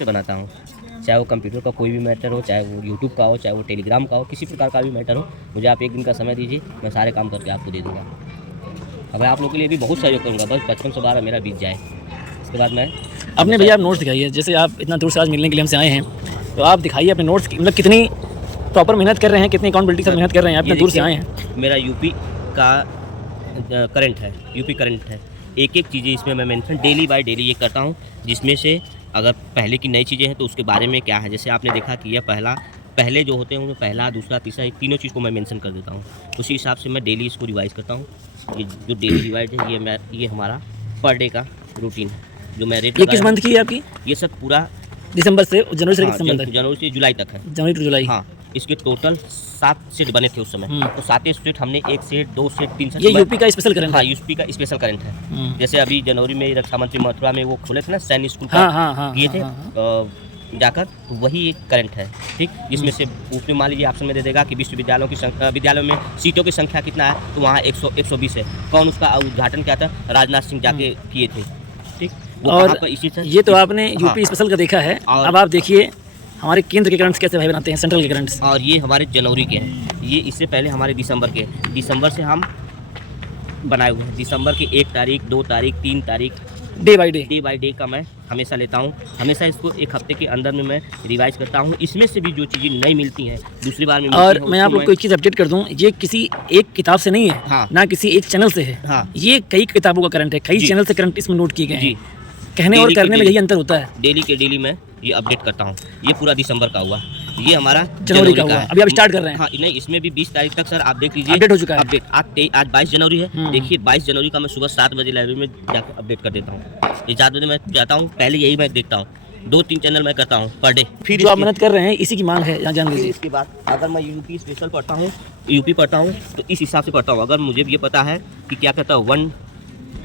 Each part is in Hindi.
से बनाता हूँ, चाहे वो कंप्यूटर का कोई भी मैटर हो, चाहे वो यूट्यूब का हो, चाहे वो टेलीग्राम का हो, किसी प्रकार का भी मैटर हो, मुझे आप 1 दिन का समय दीजिए, मैं सारे काम करके आपको दे दूँगा। अब मैं आप लोगों के लिए भी बहुत सहयोग करूँगा, बस 55 से 12 मेरा बीत जाए, उसके बाद मैं अपने भैया आप नोट्स दिखाइए। जैसे आप इतना दूर से आज मिलने के लिए हमसे आए हैं, तो आप दिखाइए अपने नोट्स की, मतलब कितनी प्रॉपर मेहनत कर रहे हैं, कितनी अकाउंटेबिलिटी से मेहनत कर रहे हैं, इतने दूर से आए हैं। मेरा यूपी का करंट है, यूपी करंट है, एक-एक चीज़ें इसमें मैं मेंशन डेली बाय डेली ये करता हूँ, जिसमें से अगर पहले की नई चीज़ें हैं तो उसके बारे में क्या है। जैसे आपने देखा कि यह पहले जो होते हैं उनमें पहला, दूसरा, तीसरा, ये तीनों चीज़ को मैं मेंशन कर देता हूँ। उसी हिसाब से मैं डेली इसको रिवाइज़ करता हूँ। ये जो डेली रिवाइज़ है ये हमारा पर डे का रूटीन है, जो मैं रेट ये किस मंथ की है आपकी? ये सब पूरा दिसंबर से जनवरी से हाँ, दिसंबर तक? जनवरी से जुलाई तक है। जनवरी टू जुलाई। हाँ, इसके टोटल 7 सेट बने थे उस समय, तो 7 सेट हमने 1 सेट, 2 सेट, 3 सेट ये यूपी का स्पेशल करंट हाँ, है? यूपी का स्पेशल करंट है। जैसे अभी जनवरी में रक्षा मंत्री मथुरा में वो खोले थे ना सैन्य स्कूल का, किए थे जाकर, तो वही एक करंट है, ठीक। जिसमें से उसमें मान लीजिए ऑप्शन में दे देगा कि विश्वविद्यालयों की विद्यालयों में सीटों की संख्या कितना है, तो वहाँ 120 है। कौन उसका उद्घाटन क्या था? राजनाथ सिंह जाके किए थे, ठीक। और ये तो आपने यूपी स्पेशल का देखा है, अब आप देखिए हमारे केंद्र के करंट्स कैसे भाई बनाते हैं, सेंट्रल के करंट्स। और ये हमारे जनवरी के हैं, ये इससे पहले हमारे दिसंबर के, दिसंबर से हम बनाए हुए हैं। दिसंबर की 1 तारीख, 2 तारीख, 3 तारीख, डे बाय डे का मैं हमेशा लेता हूँ। हमेशा इसको 1 हफ्ते के अंदर में मैं रिवाइज करता हूँ। इसमें से भी जो चीज़ें नहीं मिलती हैं दूसरी बार में मिलती और हैं, मैं आप लोग को एक चीज़ अपडेट कर दूं, ये किसी एक किताब से नहीं है, हाँ। ना किसी एक चैनल से है, हाँ। ये कई किताबों का करंट है, कई चैनल से करंट इसमें नोट किए गए हैं। जी। कहने और करने में यही अंतर होता है। डेली के डेली मैं ये अपडेट करता हूँ। ये पूरा दिसंबर का हुआ, ये हमारा जनवरी का हुआ, अभी आप स्टार्ट कर रहे हैं। हाँ, नहीं इसमें भी 20 तारीख तक सर आप देख लीजिए, अपडेट हो चुका है। अपडेट आज 22 जनवरी है। देखिए 22 जनवरी का मैं सुबह 7 बजे लाइब्रेरी में जाकर अपडेट कर देता हूँ। ये 7 बजे मैं जाता हूँ, पहले यही मैं देखता हूँ, 2-3 चैनल मैं करता हूँ पर डे। फिर जो आप मेहनत कर रहे हैं इसी की मांग है, यहाँ जान लीजिए। इसके बाद अगर मैं यूपी स्पेशल पढ़ता हूँ, यूपी पढ़ता हूँ, तो इस हिसाब से पढ़ता हूँ। अगर मुझे ये पता है कि क्या कहता है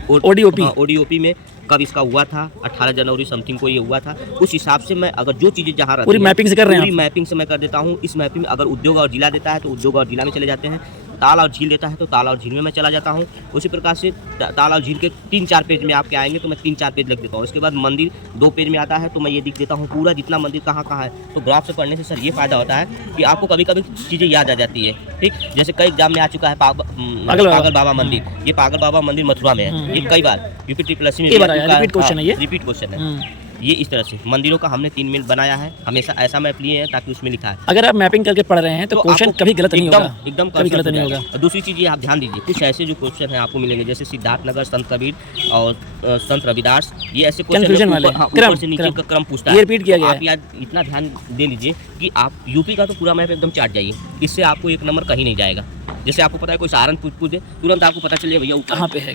ओडीओपी में कब इसका हुआ था, 18 जनवरी समथिंग को ये हुआ था, उस हिसाब से मैं अगर जो चीज़ें जहाँ रहती पूरी मैपिंग से कर रहे हैं, पूरी मैपिंग से मैं कर देता हूँ। इस मैपिंग में अगर उद्योग और जिला देता है तो उद्योग और जिला में चले जाते हैं, ताल और झील देता है तो ताल और झील में मैं चला जाता हूँ। उसी प्रकार से ताल और झील के 3-4 पेज में आपके आएंगे तो मैं 3-4 पेज लिख देता हूँ। इसके बाद मंदिर 2 पेज में आता है तो मैं ये लिख देता हूँ पूरा जितना मंदिर कहाँ कहाँ है। तो ग्राफ से पढ़ने से सर ये फायदा होता है कि आपको कभी कभी चीज़ें याद आ जाती है, ठीक। जैसे कई एग्जाम में आ चुका है पागल बाबा मंदिर, ये पागल बाबा मंदिर मथुरा में है, ये कई बार यूपी ट्रिपल में रिपीट क्वेश्चन है, ये रिपीट क्वेश्चन है। ये इस तरह से मंदिरों का हमने 3 मिनट बनाया है, हमेशा ऐसा मैप लिए हैं ताकि उसमें लिखा है। अगर आप मैपिंग करके पढ़ रहे हैं तो क्वेश्चन कभी गलत नहीं होगा, एकदम कभी गलत नहीं होगा। और दूसरी चीज़ ये आप ध्यान दीजिए, कुछ ऐसे जो क्वेश्चन हैं आपको मिलेंगे, जैसे सिद्धार्थनगर, संत कबीर और संत रविदास, ये ऐसे कंफ्यूजन वाले ऊपर से नीचे का क्रम पूछता है, ये रिपीट किया गया है। आप याद इतना ध्यान दे लीजिए कि आप यूपी का तो पूरा मैप एकदम चाट जाइए, इससे आपको 1 नंबर कहीं नहीं जाएगा। जैसे आपको पता है कोई सहारनपुर पूछ दे, तुरंत आपको पता चल जाए भैया कहाँ पे है,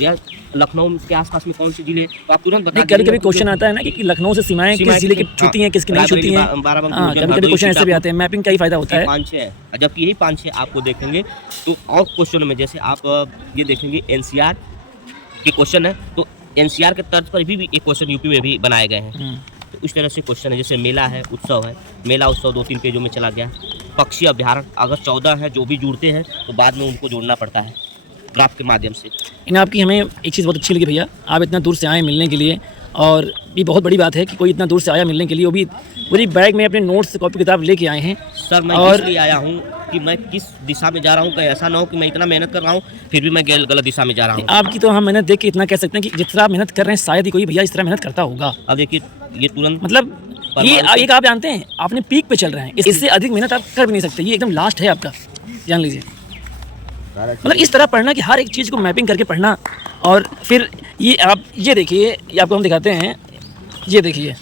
या लखनऊ के आसपास में कौन सी जिले, तो आप तुरंत बता। कभी कभी क्वेश्चन आता है ना कि लखनऊ से सीमाएं किस जिले की छूती हैं, किसकी नहीं छूती हैं, कभी कभी क्वेश्चन ऐसे भी आते हैं। मैपिंग का ही फायदा होता है। 5-6 है, जबकि यही 5-6 आपको देखेंगे तो और क्वेश्चन में जैसे आप ये देखेंगे एनसीआर के क्वेश्चन है, तो एनसीआर के तर्ज पर भी एक क्वेश्चन यूपी में भी बनाए गए हैं। तो इस तरह से क्वेश्चन है। जैसे मेला है, उत्सव है, मेला उत्सव 2-3 पेजों में चला गया। पक्षी अभ्यारण्य अगर 14 हैं जो भी जुड़ते हैं तो बाद में उनको जोड़ना पड़ता है ग्राफ के माध्यम से। इन आपकी हमें एक चीज़ बहुत अच्छी लगी भैया, आप इतना दूर से आए मिलने के लिए, और ये बहुत बड़ी बात है कि कोई इतना दूर से आया मिलने के लिए, वो भी पूरी बैग में अपने नोट्स कॉपी किताब लेके आए हैं। सर मैं इसलिए आया हूँ कि मैं किस दिशा में जा रहा हूँ, कहीं ऐसा ना हो कि मैं इतना मेहनत कर रहा हूँ फिर भी मैं गलत दिशा में जा रहा हूँ। आपकी तो हम मेहनत देख के इतना कह सकते हैं कि जिस तरह आप मेहनत कर रहे हैं शायद ही कोई भैया इस तरह मेहनत करता होगा। अब देखिए ये तुरंत मतलब ये एक आप जानते हैं आपने पीक पे चल रहे हैं, इससे अधिक मेहनत आप कर भी नहीं सकते, ये एकदम लास्ट है आपका, जान लीजिए। मतलब इस तरह पढ़ना कि हर एक चीज़ को मैपिंग करके पढ़ना, और फिर ये आप ये देखिए, ये आपको हम दिखाते हैं, ये देखिए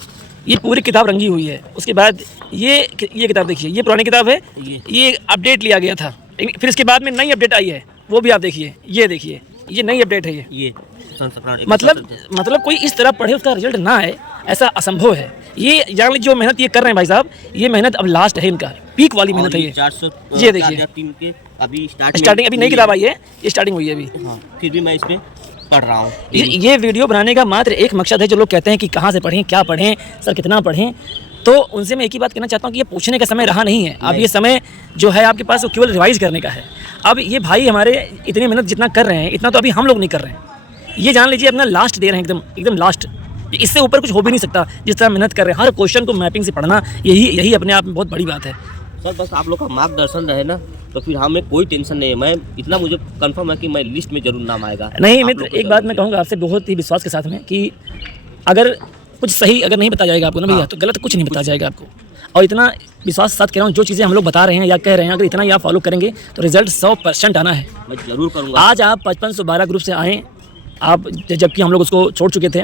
ये पूरी किताब रंगी हुई है। उसके बाद ये किताब देखिए, ये पुरानी किताब है, ये अपडेट लिया गया था, फिर इसके बाद में नई अपडेट आई है, वो भी आप देखिए, ये देखिए ये नई अपडेट है। ये मतलब कोई इस तरह पढ़े उसका रिजल्ट ना आए, ऐसा असंभव है। ये जान लीजिए जो मेहनत ये कर रहे हैं भाई साहब, ये मेहनत अब लास्ट है इनका, पीक वाली मेहनत है ये देखिए अभी स्टार्टिंग, अभी नई किताब आई है, ये स्टार्टिंग हुई है अभी। फिर भी मैं इसमें पढ़ रहा हूँ। ये वीडियो बनाने का मात्र एक मकसद है। जो लोग कहते हैं कि कहाँ से पढ़ें, क्या पढ़ें, सर कितना पढ़ें, तो उनसे मैं एक ही बात कहना चाहता हूँ कि ये पूछने का समय रहा नहीं है। अब ये समय जो है आपके पास वो केवल रिवाइज करने का है। अब ये भाई हमारे इतनी मेहनत जितना कर रहे हैं इतना तो अभी हम लोग नहीं कर रहे हैं। ये जान लीजिए अपना लास्ट दे रहे हैं, एकदम लास्ट इससे ऊपर कुछ हो भी नहीं सकता जिस तरह मेहनत कर रहे हैं। हर क्वेश्चन को मैपिंग से पढ़ना यही अपने आप में बहुत बड़ी बात है। सर बस आप लोग का मार्गदर्शन रहे ना तो फिर हमें कोई टेंशन नहीं है। मैं इतना मुझे कंफर्म है कि मैं लिस्ट में जरूर नाम आएगा। नहीं मित्र, एक बात मैं कहूँगा आपसे बहुत ही विश्वास के साथ में कि अगर कुछ सही अगर नहीं बताया जाएगा आपको ना भैया, तो गलत कुछ नहीं बताया जाएगा आपको। और इतना विश्वास के साथ कह रहा हूँ, जो चीज़ें हम लोग बता रहे हैं या कह रहे हैं, अगर इतना ही आप फॉलो करेंगे तो रिजल्ट 100% आना है। मैं जरूर करूँगा। आज आप 5512 ग्रुप से आए आप, जबकि हम लोग उसको छोड़ चुके थे,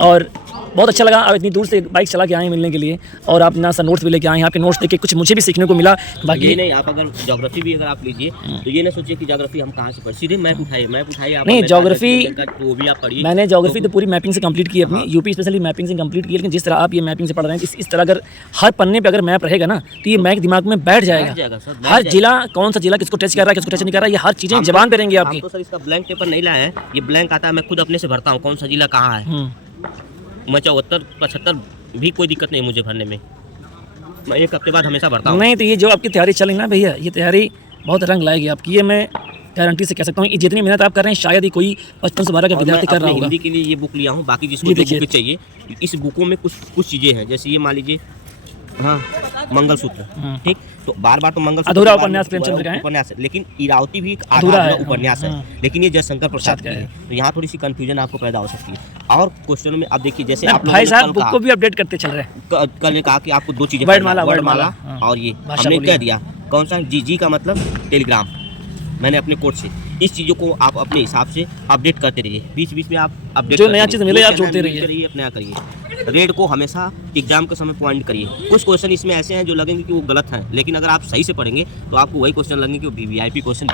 और बहुत अच्छा लगा। आप इतनी दूर से बाइक चला के आए मिलने के लिए, और आप ना सा नोट्स भी लेके आए हैं। आपके नोट्स देख के कुछ मुझे भी सीखने को मिला। बाकी ये नहीं, आप अगर ज्योग्राफी भी अगर आप लीजिए तो ये ना सोचिए कि ज्योग्राफी हम कहाँ से पढ़, सीधे मैप उठाइए आप नहीं, ज्योग्राफी वो भी आप पढ़िए। मैंने ज्योग्राफी तो पूरी मैपिंग से कंप्लीट की अपनी, यूपी स्पेशली मैपिंग से कंप्लीट की। लेकिन जिस तरह आप ये मैपिंग से पढ़ रहे हैं, इस तरह अगर हर पन्ने पे अगर मैप रहेगा ना तो ये मैप दिमाग में बैठ जाएगा। हर जिला, कौन सा जिला किसको टच कर रहा है, किसको टच नहीं कर रहा है, ये हर चीज़ें जबान पे रहेंगी आपकी। तो सर इसका ब्लैंक पेपर नहीं लाया है, ये ब्लैंक आता है, मैं खुद अपने से भरता हूँ कौन सा जिला कहाँ है। मैं 74-75 भी कोई दिक्कत नहीं मुझे भरने में, मैं एक हफ्ते बाद हमेशा भरता हूँ। नहीं तो ये जो आपकी तैयारी चल रही ना भैया, ये तैयारी बहुत रंग लाएगी आपकी, ये मैं गारंटी से कह सकता हूँ। जितनी मेहनत आप कर रहे हैं शायद ही कोई 5512 का विद्यार्थी कर रहा होगा। हिंदी के लिए ये बुक लिया हूँ, बाकी जिसको जो बुक चाहिए, इस बुकों में कुछ चीज़ें हैं, जैसे ये मान लीजिए, हाँ मंगलसूत्र, ठीक, तो बार तो मंगलसूत्र अधूरा उपन्यास प्रेमचंद्र का है, उपन्यास है, लेकिन इरावती भी एक अधूरा उपन्यास है, लेकिन ये जयशंकर प्रसाद का है। तो यहाँ थोड़ी सी कंफ्यूजन आपको पैदा हो सकती है। और क्वेश्चन में आप देखिए, जैसे आप भाई साहब बुक को भी अपडेट करते चल रहे हैं। कल ने कहा कि आपको 2 चीजें, वर्णमाला और ये हमने कह दिया कौन सा, जी का मतलब टेलीग्राम, मैंने अपने कोड से इस चीज़ों को आप अपने हिसाब से अपडेट करते रहिए। बीच में आप अपडेट, जो नया चीज़ मिले आप जोड़ते रहिए, अपना करिए। रेड को हमेशा एग्जाम के समय पॉइंट करिए। कुछ क्वेश्चन इसमें ऐसे हैं जो लगेंगे कि वो गलत हैं, लेकिन अगर आप सही से पढ़ेंगे तो आपको वही क्वेश्चन लगेंगे कि वो वीआईपी क्वेश्चन।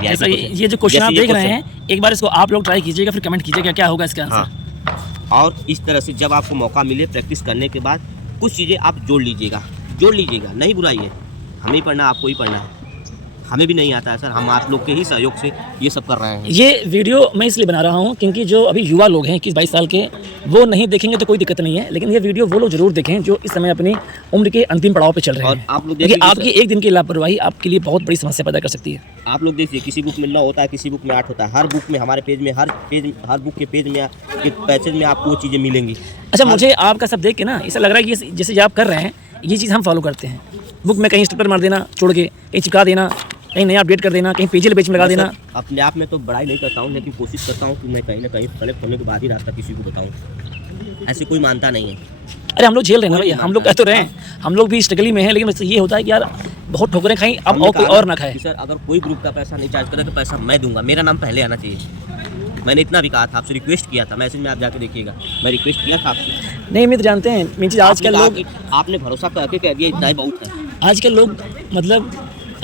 ये जो क्वेश्चन आप देख रहे हैं, एक बार इसको आप लोग ट्राई कीजिएगा, फिर कमेंट कीजिएगा क्या होगा इसका आंसर। और इस तरह से जब आपको मौका मिले प्रैक्टिस करने के बाद कुछ चीज़ें आप जोड़ लीजिएगा, नहीं बुराई है। हमें ही पढ़ना, आपको ही पढ़ना है, हमें भी नहीं आता है सर, हम आप लोग के ही सहयोग से ये सब कर रहे हैं। ये वीडियो मैं इसलिए बना रहा हूँ क्योंकि जो अभी युवा लोग हैं 21-22 साल के, वो नहीं देखेंगे तो कोई दिक्कत नहीं है, लेकिन ये वीडियो वो लोग जरूर देखें जो इस समय अपनी उम्र के अंतिम पड़ाव पे चल रहे हैं। आप लोग देखिए, आपकी एक दिन की लापरवाही आपके लिए बहुत बड़ी समस्या पैदा कर सकती है। आप लोग देखिए, किसी बुक में 9 होता है, किसी बुक में 8 होता है। हर बुक में, हमारे पेज में, हर बुक के पेज में, पैसेज में आपको वो चीज़ें मिलेंगी। अच्छा, मुझे आपका सब देख के ना ऐसा लग रहा है कि जैसे आप कर रहे हैं ये चीज़ हम फॉलो करते हैं। बुक में कहीं स्टिकर मार देना, छोड़ के कहीं चिपका देना, कहीं नया अपडेट कर देना, कहीं पेज में लगा देना। अपने आप में तो बड़ाई नहीं करता हूँ, लेकिन कोशिश करता हूँ कि मैं कहीं ना कहीं कलेक्ट होने के बाद ही रास्ता किसी को बताऊँ। ऐसे कोई मानता नहीं है। अरे हम लोग झेल रहे हैं ना भैया, हम लोग कह तो रहे हैं, हम लोग भी स्ट्रगल में हैं, लेकिन ये होता है कि यार बहुत ठोकरें खाई, अब और कोई और ना खाए। सर अगर कोई ग्रुप का पैसा नहीं चार्ज करे तो पैसा मैं दूंगा, मेरा नाम पहले आना चाहिए। मैंने इतना भी कहा था, आपसे रिक्वेस्ट किया था, मैसेज में आप जाके देखिएगा, मैं रिक्वेस्ट किया था आपसे। नहीं मित्र, जानते हैं मीन चीज़ आजकल लोग, आपने भरोसा करके कह दिया, इतना ही बहुत है। आजकल लोग मतलब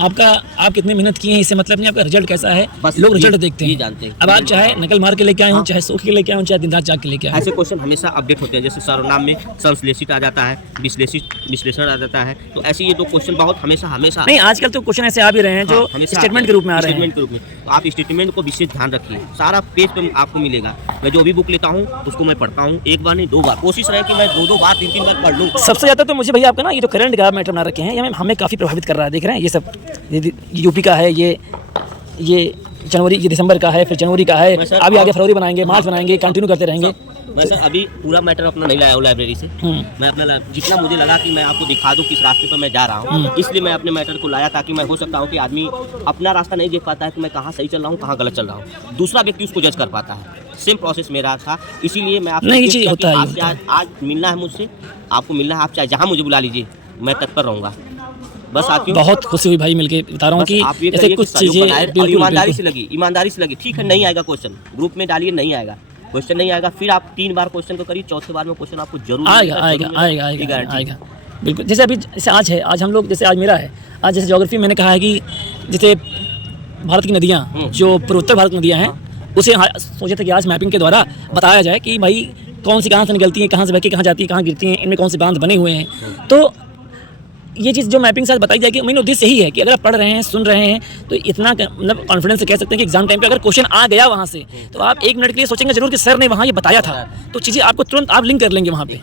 आप कितनी मेहनत किए हैं इससे मतलब नहीं, आपका रिजल्ट कैसा है, बस लोग रिजल्ट देखते हैं, जानते हैं। अब आप चाहे नकल मार के लेके आए हो, चाहे सोख के लेके आए हो, चाहे दिन रात जाग के लेके आए, ऐसे क्वेश्चन हमेशा अपडेट होते हैं। जैसे सर्वनाम में संश्लेषित आ जाता है, विश्लेषण आ जाता है, तो ऐसे ये 2 क्वेश्चन बहुत हमेशा नहीं, आजकल तो क्वेश्चन ऐसे आ भी रहे हैं जो स्टेटमेंट के रूप में आ रहे हैं। तो आप स्टेटमेंट को विशेष ध्यान रखिए, सारा पेज पे आपको मिलेगा। मैं जो भी बुक लेता हूँ उसको मैं पढ़ता हूँ, एक बार नहीं 2 बार, कोशिश रहे कि मैं 2 बार 3 बार पढ़ लूँ। सबसे ज़्यादा तो मुझे भैया आपका ना ये जो करंट का मैटर बना रखे हैं, ये हमें काफ़ी प्रभावित कर रहा है। देख रहे हैं ये सब, यूपी का है, ये जनवरी, ये दिसंबर का है, फिर जनवरी का है, अभी आगे फरवरी बनाएंगे, मार्च बनाएंगे, कंटिन्यू करते रहेंगे। मैं सर अभी पूरा मैटर अपना नहीं लाया हूँ लाइब्रेरी से। मैं अपना जितना मुझे लगा कि मैं आपको दिखा दूँ किस रास्ते पर मैं जा रहा हूँ, इसलिए मैं अपने मैटर को लाया, ताकि मैं हो सकता हूँ कि आदमी अपना रास्ता नहीं देख पाता है कि मैं कहाँ सही चल रहा हूँ, कहाँ गलत चल रहा हूँ, दूसरा व्यक्ति उसको जज कर पाता है। सेम प्रोसेस मेरा था, इसीलिए मैं आपसे आज मिलना है मुझसे, आपको मिलना है, आप चाहे जहाँ मुझे बुला लीजिए, मैं तत्पर रहूँगा। बस आपकी बहुत खुशी हुई भाई मिलके, बता रहा हूँ कि ऐसे कुछ चीज़ें ईमानदारी से लगी। ठीक है, नहीं आएगा क्वेश्चन, ग्रुप में डालिए, नहीं आएगा क्वेश्चन, नहीं आएगा, फिर आप 3 बार क्वेश्चन को करिए, चौथे बार में क्वेश्चन आपको जरूर आएगा। बिल्कुल, जैसे अभी जैसे आज हम लोग, जैसे आज मेरा है, आज जैसे ज्योग्राफी मैंने कहा है कि जैसे भारत की नदियाँ, जो पूर्वोत्तर भारत की नदियाँ हैं, उसे सोचा था कि आज मैपिंग के द्वारा बताया जाए कि भाई कौन सी कहाँ से निकलती हैं, कहाँ से बह के कहाँ जाती है, कहाँ गिरती हैं, इनमें कौन से बांध बने हुए हैं। तो ये चीज़ जो मैपिंग से बताई जाएगी, मेन उद्देश्य यही है कि अगर आप पढ़ रहे हैं, सुन रहे हैं, तो इतना मतलब कॉन्फिडेंस से कह सकते हैं कि एग्जाम टाइम पे अगर क्वेश्चन आ गया वहाँ से, तो आप 1 मिनट के लिए सोचेंगे जरूर कि सर ने वहाँ ये बताया था, तो चीज़ें आपको तुरंत आप लिंक कर लेंगे वहाँ पे।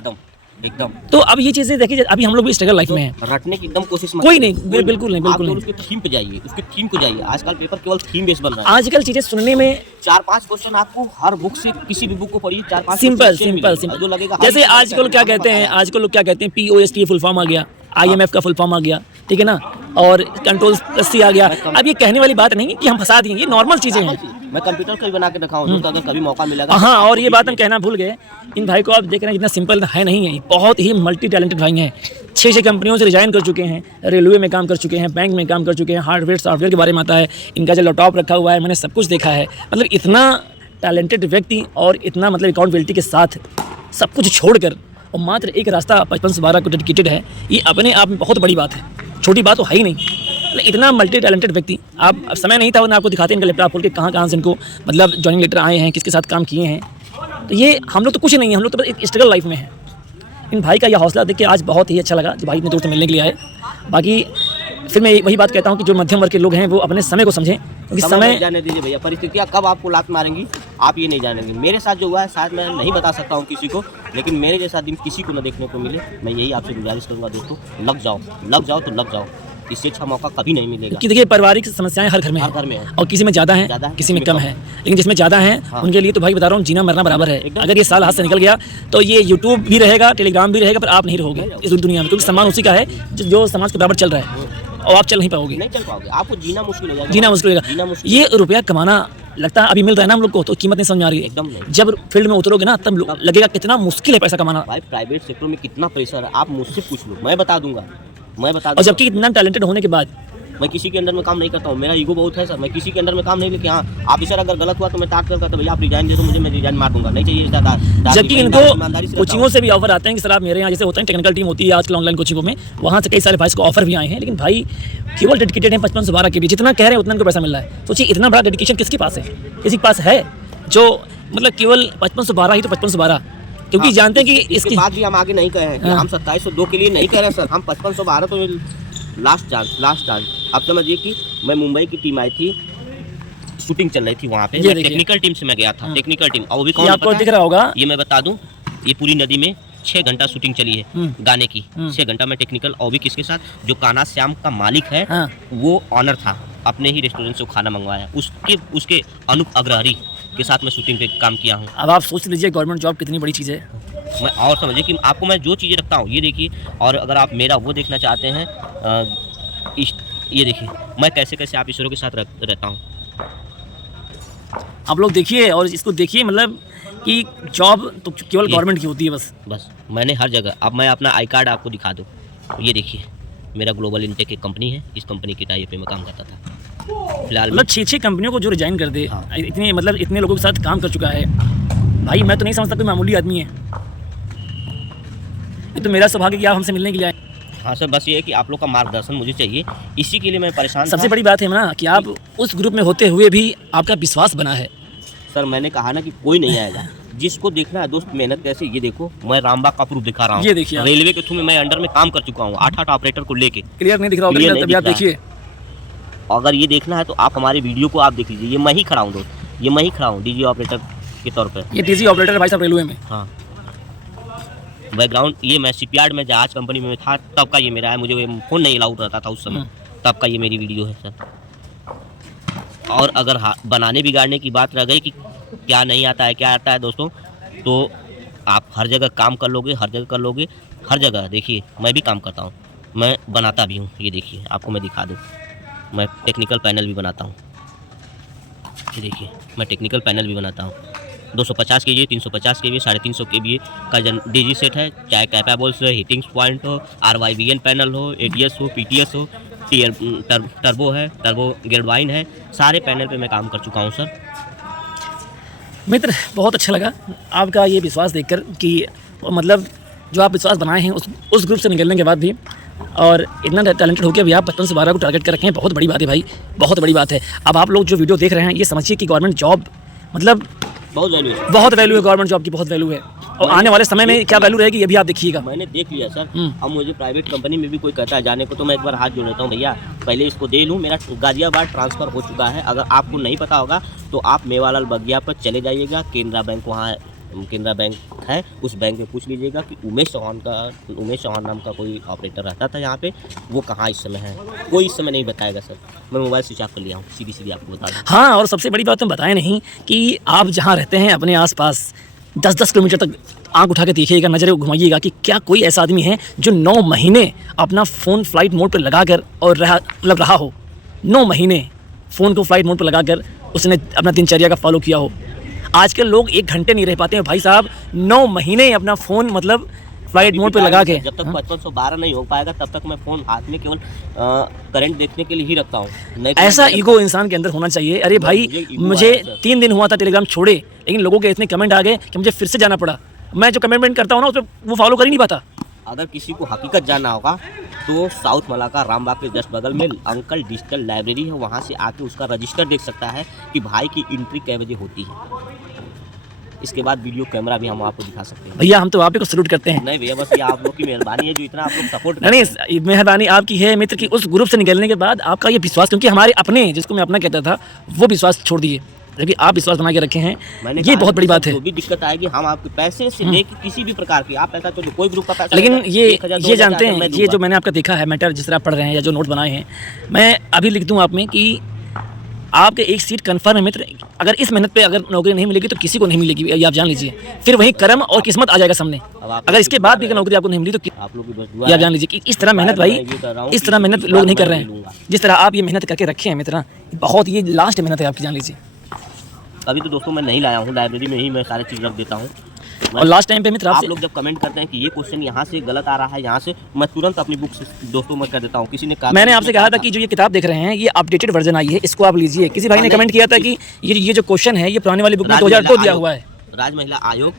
एकदम। तो अब ये चीज़ें देखिए, अभी हम लोग भी स्ट्रगल लाइफ में हैं, रटने की एकदम कोशिश मत कोई करो। नहीं, बिल्कुल नहीं, बिल्कुल आप नहीं। उसके थीम पे जाइए, उसके थीम को जाइए। आजकल पेपर केवल थीम बेस्ड बन रहा है। आजकल चीज़ें सुनने में 4-5 क्वेश्चन आपको हर बुक से, किसी भी बुक को पढ़िए, 4-5 सिंपल जो लगेगा। जैसे आजकल क्या कहते हैं, आजकल लोग क्या कहते हैं, POST फुल फॉर्म आ गया, IMF का फुल फॉर्म आ गया, ठीक है ना, और कंट्रोल+C आ गया। अब ये कहने वाली बात नहीं है कि हम फंसा दिए, ये नॉर्मल चीज़ें हैं। मैं कंप्यूटर को भी बना के रखा हूँ, तो अगर कभी मौका मिलेगा। हाँ, और ये बात हम कहना भूल गए, इन भाई को आप देख रहे हैं इतना सिंपल है नहीं है, बहुत ही मल्टी टैलेंटेड भाई हैं। 6 कंपनियों से रिजाइन कर चुके हैं, रेलवे में काम कर चुके हैं, बैंक में काम कर चुके हैं, हार्डवेयर सॉफ्टवेयर के बारे में आता है, इनका जो लैपटॉप रखा हुआ है, मैंने सब कुछ देखा है। मतलब इतना टैलेंटेड व्यक्ति और इतना मतलब अकाउंटेबिलिटी के साथ सब कुछ छोड़कर और मात्र एक रास्ता 55 से 12 को डेडिकेटेड है, ये अपने आप में बहुत बड़ी बात है, छोटी बात तो है ही नहीं। मतलब इतना मल्टी टैलेंटेड व्यक्ति, आप अब समय नहीं था वरना आपको दिखाते हैं इनका लैपटॉप खोल के कहाँ से इनको मतलब जॉइनिंग लेटर आए हैं, किसके साथ काम किए हैं। तो ये हम लोग तो कुछ नहीं है, हम लोग तो बस एक स्ट्रगल लाइफ में है। इन भाई का यह हौसला देख के आज बहुत ही अच्छा लगा जो भाई इतने दूर से मिलने के लिए आए। बाकी फिर मैं वही बात कहता हूँ कि जो मध्यम वर्ग के लोग हैं वो अपने समय को समझें, क्योंकि समय जाने दीजिए भैया, परिस्थितियाँ कब आपको लात मारेंगी आप ये नहीं जानेंगे। मेरे साथ जो हुआ है शायद मैं नहीं बता सकता हूँ किसी को, लेकिन मेरे जैसा दिन किसी को न देखने को मिले। मैं यही आपसे गुजारिश करूँगा दोस्तों, लग जाओ तो लग जाओ, इससे अच्छा मौका कभी नहीं मिलेगा। क्योंकि देखिए पारिवारिक समस्याएं हर घर में है और किसी में ज़्यादा है, किसी में कम है, लेकिन जिसमें ज़्यादा है उनके लिए तो भाई बता रहा हूँ जीना मरना बराबर है। अगर ये साल हाथ से निकल गया तो ये यूट्यूब भी रहेगा, टेलीग्राम भी रहेगा, पर आप नहीं रहोगे इस दुनिया में, क्योंकि सम्मान उसी का है जो समाज के बराबर चल रहा है और आप चल नहीं पाओगे, नहीं चल पाओगे, आपको जीना मुश्किल हो जाएगा, जीना मुश्किल होगा। ये रुपया कमाना लगता है अभी मिल रहा है ना हम लोग को, तो कीमत नहीं समझ आ रही है एकदम नहीं। जब फील्ड में उतरोगे ना तब लगेगा कितना मुश्किल है पैसा कमाना। भाई प्राइवेट सेक्टर में कितना प्रेशर है आप मुझसे पूछ लो, मैं बता दूंगा। और जबकि इतना टैलेंटेड होने के बाद मैं किसी के अंडर में काम नहीं करता हूँ, मेरा ईगो बहुत है सर, मैं किसी के अंडर में काम नहीं लेके, हाँ ऑफिसर अगर गलत हुआ तो मैं टाट करता, तो भैया आप रिजाइन दे दो मुझे, मैं रिजाइन मार दूंगा, नहीं चाहिए रिश्तेदार। जबकि इनको कोचिंगों से भी ऑफर आते हैं कि सर आप मेरे यहाँ जैसे होता है टेक्निकल टीम होती है आजकल ऑनलाइन कोचिंगों में, वहाँ से कई सारे भाई को ऑफर भी आए हैं, लेकिन भाई केवल डेडिकेटेड है 55 से 12 के बीच, जितना कह रहे हैं उतना इनको पैसा मिल रहा है। सोचिए इतना बड़ा डेडिकेशन किसके पास है, किसी के पास है जो मतलब केवल 55 से 12 ही, तो 55 से 12 क्योंकि जानते हैं कि इसके बाद भी हम आगे नहीं कहे हैं कि हम 2702 के लिए नहीं कह रहे सर, हम 5512 तो लास्ट चांस। अब समझिए कि मैं मुंबई की टीम आई थी, शूटिंग चल रही थी वहाँ पे, टेक्निकल टीम से मैं गया था, टेक्निकल टीम, और वो भी कौन आपको दिख रहा होगा, ये मैं बता दूं, ये पूरी नदी में 6 घंटा शूटिंग चली है गाने की, 6 घंटा में टेक्निकल, और भी किसके साथ, जो कान्हा श्याम का मालिक है वो ऑनर था, अपने ही रेस्टोरेंट से खाना मंगवाया, उसके अनूप अग्रहरी के साथ मैं शूटिंग पे काम किया हूँ। अब आप सोच लीजिए गवर्नमेंट जॉब कितनी बड़ी चीज़ है। मैं और समझिए कि आपको मैं जो चीज़ें रखता हूँ ये देखिए, और अगर आप मेरा वो देखना चाहते हैं ये देखिए मैं कैसे आप ईश्वरों के साथ रहता हूँ। आप लोग देखिए और इसको देखिए, मतलब कि जॉब तो केवल गवर्नमेंट की होती है बस मैंने हर जगह, अब मैं अपना आई कार्ड आपको दिखा दूँ, ये देखिए मेरा ग्लोबल इनटेक एक कंपनी है, इस कंपनी के टाइप पे मैं काम करता था। फिलहाल मतलब 6 कंपनियों को जो रिजाइन कर दे, इतने मतलब इतने लोगों के साथ काम कर चुका है भाई, मैं तो नहीं समझता कोई मामूली आदमी है। ये तो मेरा सौभाग्य कि आप हमसे मिलने के लिए आए। हाँ सर, बस ये है कि आप लोग का मार्गदर्शन मुझे चाहिए, इसी के लिए मैं परेशान था। सबसे बड़ी बात है ना कि आप उस ग्रुप में होते हुए भी आपका विश्वास बना है। सर मैंने कहा ना कि कोई नहीं आएगा, जिसको देखना है दोस्त मेहनत कैसे, ये देखो मैं रामबाग का प्रूफ दिखा रहा हूँ, ये देखिए रेलवे के थ्रू में मैं अंडर में काम कर चुका हूँ, 8 ऑपरेटर को लेके। क्लियर नहीं दिख रहा होगा, तभी आप देखिए। अगर ये देखना है तो आप हमारी वीडियो को आप देख लीजिए, ये मैं ही खड़ा हूँ दोस्त, ये मैं ही खड़ा हूँ डीजी ऑपरेटर के तौर पर। ये डीजी ऑपरेटर भाई साहब रेलवे में, हाँ बैकग्राउंड ये मैं शिपयार्ड में जहाज कंपनी में था तब का ये मेरा है, मुझे फ़ोन नहीं अलाउड रहता था उस समय, तब का ये मेरी वीडियो है सर। और अगर बनाने बिगाड़ने की बात रह गई कि क्या नहीं आता है क्या आता है दोस्तों, तो आप हर जगह काम कर लोगे, हर जगह देखिए मैं भी काम करता हूँ, मैं बनाता भी हूँ, ये देखिए आपको मैं दिखा दूँ, मैं टेक्निकल पैनल भी बनाता हूँ, ये देखिए मैं टेक्निकल पैनल भी बनाता हूँ, 250 के लिए 350 के लिए 350 के लिए का डीजी सेट है, चाहे कैपेबल्स हो, हीटिंग पॉइंट हो, RYBN पैनल हो, ATS हो, PTS हो, टर्बो है, टर्बो गेरवाइन है, सारे पैनल पे मैं काम कर चुका हूँ सर। मित्र बहुत अच्छा लगा आपका ये विश्वास देखकर कि मतलब जो आप विश्वास बनाए हैं उस ग्रुप से निकलने के बाद भी, और इतना टैलेंटेड होकर भी आप 55 से 12 को टारगेट कर रखे हैं, बहुत बड़ी बात है भाई, बहुत बड़ी बात है। अब आप लोग जो वीडियो देख रहे हैं ये समझिए कि गवर्नमेंट जॉब मतलब बहुत वैल्यू है, गवर्नमेंट जॉब की बहुत वैल्यू है, और आने वाले समय में क्या वैल्यू रहेगी ये भी आप देखिएगा। मैंने देख लिया सर, अब मुझे प्राइवेट कंपनी में भी कोई कहता है जाने को तो मैं एक बार हाथ जोड़ लेता हूँ, भैया पहले इसको दे लूँ, मेरा गाजियाबाद ट्रांसफ़र हो चुका है। अगर आपको नहीं पता होगा तो आप मेवालाल बगिया पर चले जाइएगा, केनरा बैंक वहाँ केनरा बैंक है, उस बैंक में पूछ लीजिएगा कि उमेश चौहान नाम का कोई ऑपरेटर रहता था यहाँ पे, वो कहाँ इस समय है, कोई इस समय नहीं बताएगा सर। मैं मोबाइल स्विच ऑफ कर लिया हूँ, सीधी आपको बता दूँ। हाँ, और सबसे बड़ी बात तो बताया नहीं कि आप जहाँ रहते हैं अपने आसपास 10-10 किलोमीटर तक आंख उठा के देखिएगा, नज़र घुमाइएगा कि क्या कोई ऐसा आदमी है जो 9 महीने अपना फ़ोन फ्लाइट मोड पर लगाकर और रहा हो, 9 महीने फ़ोन को फ्लाइट मोड पर लगाकर उसने अपना दिनचर्या का फॉलो किया हो। आजकल लोग 1 घंटे नहीं रह पाते हैं भाई साहब, 9 महीने अपना फ़ोन मतलब फ्लाइट मोड पे लगा के। जब तक 5512 नहीं हो पाएगा तब तक मैं फ़ोन हाथ में केवल करंट देखने के लिए ही रखता हूँ। ऐसा ईगो इंसान के अंदर होना चाहिए। अरे भाई, मुझे 3 दिन हुआ था टेलीग्राम छोड़े, लेकिन लोगों के इतने कमेंट आ गए कि मुझे फिर से जाना पड़ा। मैं जो कमेंटमेंट करता हूँ ना, उस पर वो फॉलो कर ही नहीं पाता। अगर किसी को हकीकत जानना होगा तो साउथ मलाका रामबाग के जस्ट बगल में अंकल डिजिटल लाइब्रेरी है, वहाँ से आके उसका रजिस्टर देख सकता है कि भाई की एंट्री कै बजे होती है। इसके बाद वीडियो कैमरा भी हम आपको दिखा सकते हैं। भैया, हम तो आप ही को सैल्यूट करते हैं। नहीं भैया, बस ये आप लोग की मेहरबानी है जो इतना आप लोग सपोर्ट नहीं, मेहरबानी आपकी है मित्र की उस ग्रुप से निकलने के बाद आपका ये विश्वास, क्योंकि हमारे अपने, जिसको मैं अपना कहता था, वो विश्वास छोड़ दिए, जबकि आप विश्वास बना के रखे हैं, ये बहुत बड़ी बात है। जो भी दिक्कत आएगी हम आपके पैसे से लेके किसी भी प्रकार की, आप पैसा तो कोई ग्रुप का पैसा, लेकिन ये जानते हैं, ये जो मैंने आपका देखा है मैटर जिस तरह आप पढ़ रहे हैं या जो नोट बनाए हैं, मैं अभी लिख दूं आप में कि आपके एक सीट कन्फर्म है मित्र। अगर इस मेहनत पे अगर नौकरी नहीं मिलेगी तो किसी को नहीं मिलेगी, ये आप जान लीजिए। फिर वहीं कर्म और किस्मत आ जाएगा सामने। अगर इसके बाद भी नौकरी आपको नहीं मिली तो आप लोग ये आप जान लीजिए कि इस तरह मेहनत भाई, इस तरह मेहनत लोग नहीं कर रहे हैं जिस तरह आप ये मेहनत करके रखे हैं मित्र। बहुत ये लास्ट मेहनत है आपकी, जान लीजिए। अभी तो दोस्तों मैं नहीं लाया हूँ, लाइब्रेरी में ही मैं सारी चीज़ रख देता हूँ। और लास्ट टाइम पे मित्र आप लोग जब कमेंट करते हैं कि ये क्वेश्चन यहाँ से गलत आ रहा है, यहाँ से, मैं तुरंत अपनी बुक से दोस्तों में कर देता हूँ। किसी ने कहा, मैंने आपसे कहा था कि जो ये किताब देख रहे हैं ये अपडेटेड वर्जन आई है, इसको आप लीजिए। किसी भाई ने कमेंट किया था कि ये जो क्वेश्चन है ये पुरानी वाली बुक में 2002 दिया हुआ है। राज महिला आयोग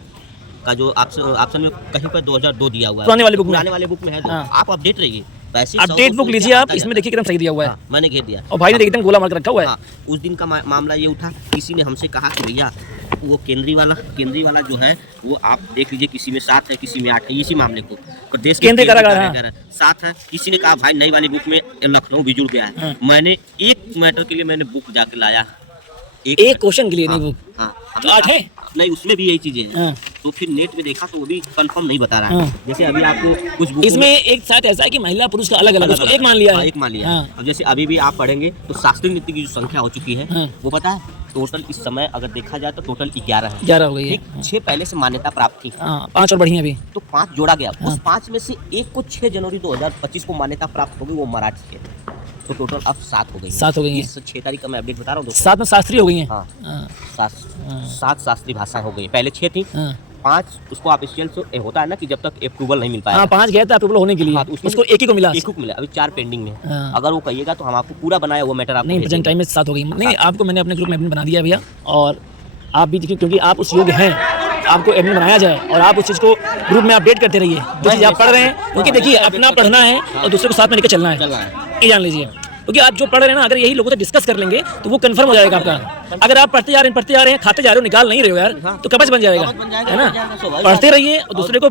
का जो ऑप्शन में कहीं पर 2002 दिया हुआ है, पुराने वाले बुक में है। आप अपडेट रहिए, अपडेट बुक लीजिए आप, इसमें देखिए एकदम सही दिया हुआ है। मैंने घेर दिया और भाई ने एकदम गोला मार के रखा हुआ है। उस दिन का मामला ये उठा, किसी ने हमसे कहा कि भैया वो केंद्रीय वाला जो है वो आप देख लीजिए, किसी में 7 है किसी में 8 है, इसी मामले को देश केंद्रीय कारागार 7 है। किसी ने कहा भाई नई वाली बुक में लखनऊ भी जुड़ गया है। मैंने एक मैटर के लिए मैंने बुक जाके लाया, एक क्वेश्चन के लिए नहीं बुक, तो 8 है नहीं, उसमें भी यही चीजें हैं। तो फिर नेट में देखा तो वो भी कंफर्म नहीं बता रहा है। जैसे अभी आपको कुछ बुक इसमें एक साथ ऐसा है कि महिला पुरुष का अलग अलग, उसको एक मान लिया है, एक मान लिया। अब जैसे अभी भी आप पढ़ेंगे तो शास्त्रीय नृत्य की जो संख्या हो चुकी है वो पता है, टोटल इस समय अगर देखा जाए तो टोटल 11 हो गई है। 6 पहले से मान्यता प्राप्त थी, 5 और बढ़िया भी, तो 5 जोड़ा गया। उस 5 में से एक को 6 जनवरी 2025 को मान्यता प्राप्त होगी, वो मराठी है। तो टोटल अब 7 हो गई है। 6 तारीख का मैं अपडेट बता रहा हूँ। 7 में शास्त्रीय हो गई है। 7 शास्त्रीय भाषा हो गई, पहले 6 थी। 5 उसको आप स्केल से होता है ना कि जब तक अप्रूवल नहीं मिल पाया। 5 गया था अप्रूवल होने के लिए, उसको एक ही को मिला। अभी 4 पेंडिंग में। अगर वो कहिएगा तो हम आपको पूरा बनाया वो मैटर आपको नहीं, प्रेजेंट टाइम में 7 हो गई। नहीं, आपको मैंने अपने ग्रुप में एडमिन बना दिया भैया, और आप भी देखिए, क्योंकि आप उस योग्य हैं, आपको एडमिन बनाया जाए और आप उस चीज़ को ग्रुप में अपडेट करते रहिए जो चीज़ आप पढ़ रहे हैं। क्योंकि देखिए, अपना पढ़ना है और दूसरे को साथ में लेकर चलना है, ये जान लीजिए। क्योंकि आप जो पढ़ रहे हैं ना, अगर यही लोगों से डिस्कस कर लेंगे तो वो कंफर्म हो जाएगा आपका। अगर आप पढ़ते जा रहे हैं, खाते जा रहे हो, निकाल नहीं रहे हो यार, तो कब्ज बन जाएगा, है ना। पढ़ते रहिए और दूसरे को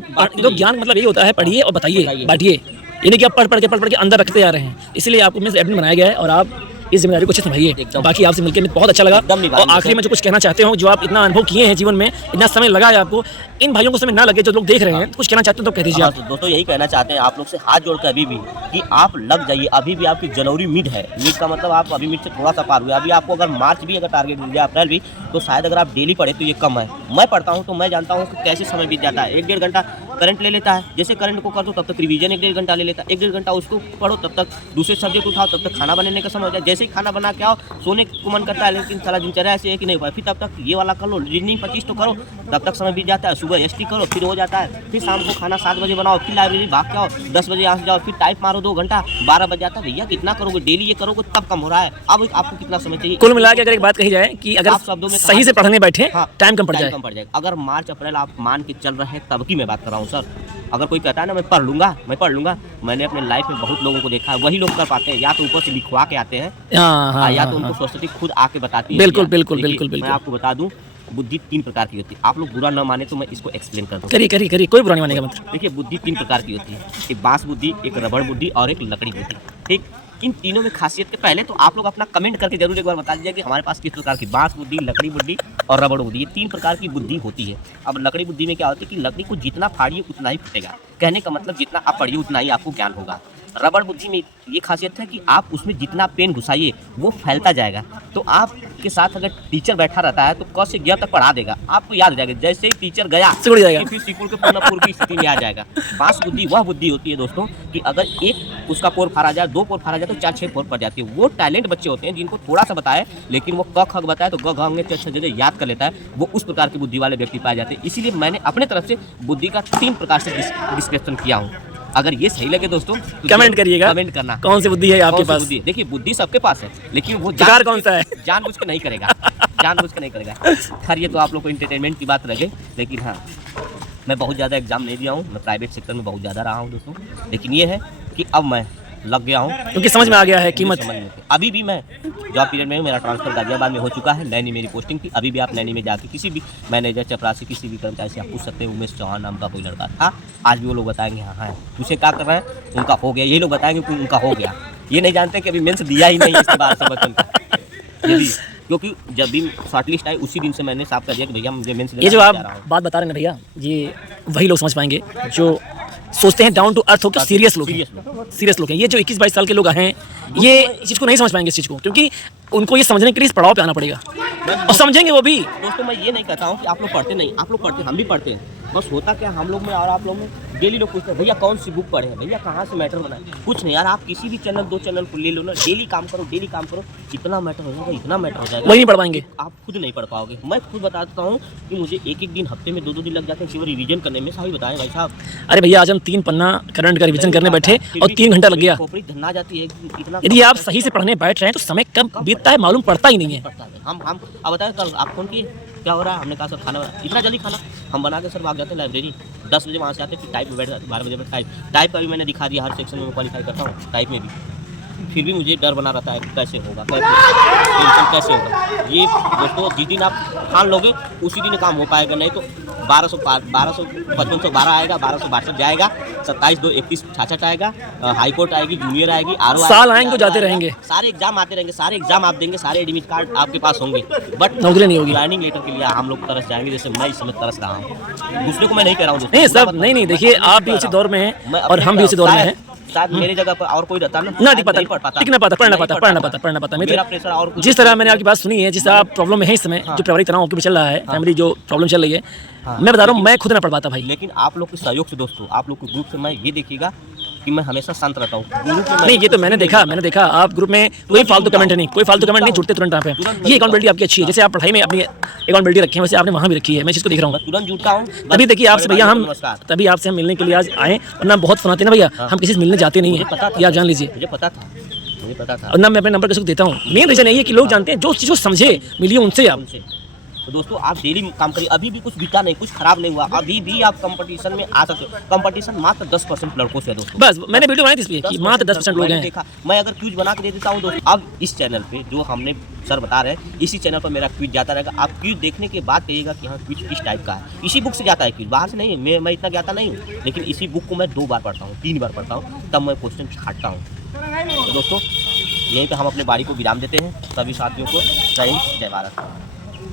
ज्ञान मतलब यही होता है, पढ़िए और बताइए, बांटिए। ये नहीं कि आप पढ़ के अंदर रखते जा रहे हैं। इसलिए आपको मैं एडमिन बनाया गया है और आप इस जिम्मेदारी को अच्छे से निभाइए। बाकी आपसे मिलकर मुझे बहुत अच्छा लगा। और आखिरी में जो कुछ कहना चाहते हो, जो आप इतना अनुभव किए हैं जीवन में, इतना समय लगा है आपको, इन भाइयों को समय ना लगे जो लोग देख रहे हैं, कुछ कहना चाहते हो तो कह दीजिए आप। दोस्तों यही कहना चाहते हैं आप लोग से हाथ जोड़ कर अभी भी कि आप लग जाइए। अभी भी आपकी जनवरी मिड है, मिड का मतलब आप अभी मिड से थोड़ा सा पार हुए। अभी आपको अगर मार्च भी अगर टारगेट मिल जाए, अप्रैल भी, तो शायद अगर आप डेली पढ़े तो ये कम है। मैं पढ़ता हूँ तो मैं जानता हूँ कि कैसे समय बीत जाता है। 1-1.5 घंटा करंट ले लेता है, जैसे करंट को कर दो तब तक रिवीजन 1-1.5 घंटा ले लेता है, 1-1.5 घंटा उसको पढ़ो, तब तक दूसरे सब्जेक्ट उठाओ, तब तक खाना बनाने का समय हो जाए। जैसे ही खाना बना के आओ, सोने को मन करता है, लेकिन सारा दिनचर्या ऐसे है कि नहीं, फिर तब तक ये वाला कर लो, रीजनिंग 25 तो करो, तब तक समय बीत जाता है। सुबह एसटी करो, फिर हो जाता है, फिर शाम को खाना 7 बजे बनाओ, फिर लाइब्रेरी भाग के आओ, 10 बजे यहाँ से जाओ, फिर टाइप मारो 2 घंटा, 12 बज जाता है। भैया कितना करोगे, डेली ये करोगे तब कम हो रहा है। अब आपको कितना समय चाहिए? कुल मिला के अगर एक बात कही जाए कि अगर आप शब्दों में सही से पढ़ने बैठे, टाइम कम पड़ जाएगा। अगर मार्च अप्रैल आप मान के चल रहे हैं तब की मैं बात कर रहा हूँ सर। अगर कोई कहता है ना मैं पढ़ लूँगा, मैंने अपने लाइफ में बहुत लोगों को देखा है, वही लोग कर पाते हैं। या तो ऊपर से लिखवा के आते हैं, या तो उनको सरस्वती खुद आके बताती है। बिल्कुल। मैं आपको बता दूं, बुद्धि 3 प्रकार की होती है। आप लोग बुरा न माने तो मैं इसको एक्सप्लेन कर दूं। करिए, कोई बुरा नहीं मानेगा मतलब। देखिए, बुद्धि 3 प्रकार की होती है, एक बांस बुद्धि, एक रबड़ बुद्धि और एक लकड़ी बुद्धि। ठीक, इन तीनों में खासियत के पहले तो आप लोग अपना कमेंट करके जरूर एक बार बता दीजिए कि हमारे पास किस प्रकार की बांस बुद्धि, लकड़ी बुद्धि और रबड़ बुद्धि, ये 3 प्रकार की बुद्धि होती है। अब लकड़ी बुद्धि में क्या होता है कि लकड़ी को जितना फाड़िए उतना ही फटेगा, कहने का मतलब जितना आप पढ़िए उतना ही आपको ज्ञान होगा। रबड़ बुद्धि में ये खासियत है कि आप उसमें जितना पेन घुसाइए वो फैलता जाएगा। तो आपके साथ अगर टीचर बैठा रहता है तो क से ग तक पढ़ा देगा, आपको याद हो जाएगा। जैसे ही टीचर गया सिकुड़ जाएगा, फिर सिकुड़ के पूर्णपुर की स्थिति में आ जाएगा। बांस बुद्धि वह बुद्धि होती है दोस्तों कि अगर एक उसका पोर फाड़ा जाए, 2 पोर फाड़ा जाए तो 4-6 पोर पड़ जाती है। वो टैलेंट बच्चे होते हैं जिनको थोड़ा सा बताए लेकिन वो क ख बताए तो ग घ अंगे च जगह याद कर लेता है, वो उस प्रकार की बुद्धि वाले व्यक्ति पाए जाते हैं। इसीलिए मैंने अपने तरफ से बुद्धि का 3 प्रकार से डिस्क्रिप्शन किया हूँ। अगर ये सही लगे दोस्तों तो कमेंट करिएगा, कमेंट करना कौन सी बुद्धि है आपके पास। देखिए बुद्धि सबके पास है लेकिन वो शिकार कौन सा है जानबूझ के नहीं करेगा, जानबूझ के नहीं करेगा। खैर ये तो आप लोग को इंटरटेनमेंट की बात लगे, लेकिन हाँ मैं बहुत ज़्यादा एग्जाम नहीं दिया हूँ, मैं प्राइवेट सेक्टर में बहुत ज़्यादा रहा हूँ दोस्तों। लेकिन ये है कि अब मैं लग गया हूँ क्योंकि समझ में आ गया है कीमत। अभी भी मैं जॉब पीरियड में हूँ, मेरा ट्रांसफर गाजियाबाद में हो चुका है, नैनी मेरी पोस्टिंग थी। अभी भी आप नैनी में जाके किसी भी मैनेजर, चपरासी, किसी भी कर्मचारी से आप पूछ सकते हैं। उमेश चौहान नाम का कोई लड़का था, आज भी वो लोग बताएंगे हाँ हाँ तुझे क्या कर रहे हैं, उनका हो गया। यही लोग बताएंगे कि उनका हो गया, ये नहीं जानते कि अभी मेंस दिया ही नहीं है इसके बाद से बचपन का। क्योंकि जब भी शॉर्ट लिस्ट आई उसी दिन से मैंने साफ कर दिया कि भैया मुझे मेंस। ये जो आप बात बता रहे हैं ना भैया, ये वही लोग समझ पाएंगे जो सोचते हैं डाउन टू अर्थ होकर सीरियस लोग हैं। ये जो 21-22 साल के लोग हैं ये इस चीज़ को नहीं समझ पाएंगे, इस चीज़ को, क्योंकि उनको ये समझने के लिए इस पड़ाव पे आना पड़ेगा और समझेंगे वो भी। दोस्तों मैं ये नहीं कहता हूँ कि आप लोग पढ़ते नहीं, आप लोग पढ़ते, हम भी पढ़ते हैं। बस होता क्या हम लोग में और आप लोग में डेली लोग पूछते हैं भैया कौन सी बुक पढ़े हैं, भैया कहाँ से मैटर बना है। कुछ नहीं यार, आप किसी भी चैनल 2 चैनल को ले लो ना, डेली काम करो, डेली काम करो, इतना मैटर हो जाएगा, इतना मैटर हो जाएगा, वही नहीं पढ़ पाएंगे, आप खुद नहीं पढ़ पाओगे। मैं खुद बता देता हूँ कि मुझे एक दिन, हफ्ते में 2-2 दिन लग जाते हैं केवल रिवीजन करने में। सही बताएं भाई साहब। अरे भैया आज हम 3 पन्ना करंट का रिवीजन करने बैठे और 3 घंटा लग गया। खोपड़ी धन्ना जाती है इतना। यदि आप सही से पढ़ने बैठ रहे हैं तो समय कब बीतता है मालूम पड़ता ही नहीं है। हम अब बताएं कल आप फोन किए क्या हो रहा है, हमने कहा सर खाना इतना जल्दी खाना, हम बना के सर भाग जाते हैं लाइब्रेरी, 10 बजे वहाँ से आते हैं, फिर टाइप में बैठ जाते 12 बजे में टाइप का भी मैंने दिखा दिया, हर सेक्शन में मैं क्वालिफाई करता हूँ टाइप में भी। फिर भी मुझे डर बना रहता है कि कैसे होगा, कैसे होगा। ये दोस्तों जिस दिन आप ठान लोगे उसी दिन काम हो पाएगा, नहीं तो 1255 आएगा, 1262 जाएगा, 27-2-31 66 आएगा, हाई कोर्ट आएगी, जूनियर आएगी, आर साल आएंगे तो जाते रहेंगे, सारे एग्जाम आते रहेंगे, सारे एग्जाम आप देंगे, सारे एडमिट कार्ड आपके पास होंगे, बट नौकरी नहीं होगी। ज्वाइनिंग लेटर के लिए हम लोग तरस जाएंगे, जैसे मैं इस समय तरस रहा हूँ। दूसरे को मैं नहीं कह रहा हूँ, नहीं सब नहीं, देखिए आप भी उसी दौर में हैं और हम भी उसी दौर में हैं। शायद मेरी जगह पर और कोई रहता ना टिक ना पाता, पढ़ना पाता। मेरा प्रेशर और जिस तरह मैंने आपकी बात सुनी है, जिस तरह आप प्रॉब्लम में है इस समय, जो पारिवारिक तनाव आपके चल रहा है, फैमिली जो प्रॉब्लम चल रही है, मैं बता रहा हूँ मैं खुद ना पढ़ पाता भाई। लेकिन आप लोग के सहयोग से दोस्तों, आप लोग के ग्रुप से मैं ये देखिएगा कि मैं हमेशा शांत रहता हूँ। नहीं ये तो मैंने देखा आप ग्रुप में कोई फालतू कमेंट नहीं जुड़ते तुरंत आप पे। ये अकाउंटेबिलिटी आपकी अच्छी है, जैसे आप पढ़ाई में अपनी अकाउंटेबिलिटी रखी है वैसे आपने वहाँ भी रखी है, मैं इसको देख रहा हूँ। तुरंत जुड़ता हूँ, तभी देखिए आपसे भैया हम मिलने के लिए आज आए, वरना बहुत सुनाते ना भैया हम किसी से मिलने जाते नहीं है, ये आप जान लीजिए। मुझे पता था और ना मैं अपने नंबर किसी को देता हूँ। मेन रीजन यही है कि लोग जानते हैं जो चीज़ को समझे मिलिए उनसे आप। तो दोस्तों आप डेली काम करिए, अभी भी कुछ बिका नहीं, कुछ खराब नहीं हुआ, अभी भी आप कंपटीशन में आ सकते हो। कंपटीशन मात्र 10% लड़कों से है दोस्तों। बस मैंने वीडियो बनाई थी इस पे कि मात्र 10% लोग हैं। देखा मैं अगर क्विज बना के दे देता हूँ दोस्तों, अब इस चैनल पे जो हमने सर बता रहे हैं, इसी चैनल पर मेरा क्विज जाता रहेगा। आप क्विज देखने के बाद कहिएगा कि हाँ क्विज किस टाइप का है। इसी बुक से जाता है क्विज, बाहर से नहीं है। मैं इतना ज्ञाता नहीं हूँ, लेकिन इसी बुक को मैं 2 बार पढ़ता हूँ, 3 बार पढ़ता हूँ, तब मैं क्वेश्चन छाटता हूँ। तो दोस्तों यहीं पर हम अपने बारी को विराम देते हैं। सभी साथियों को जय हिंद, जय भारत।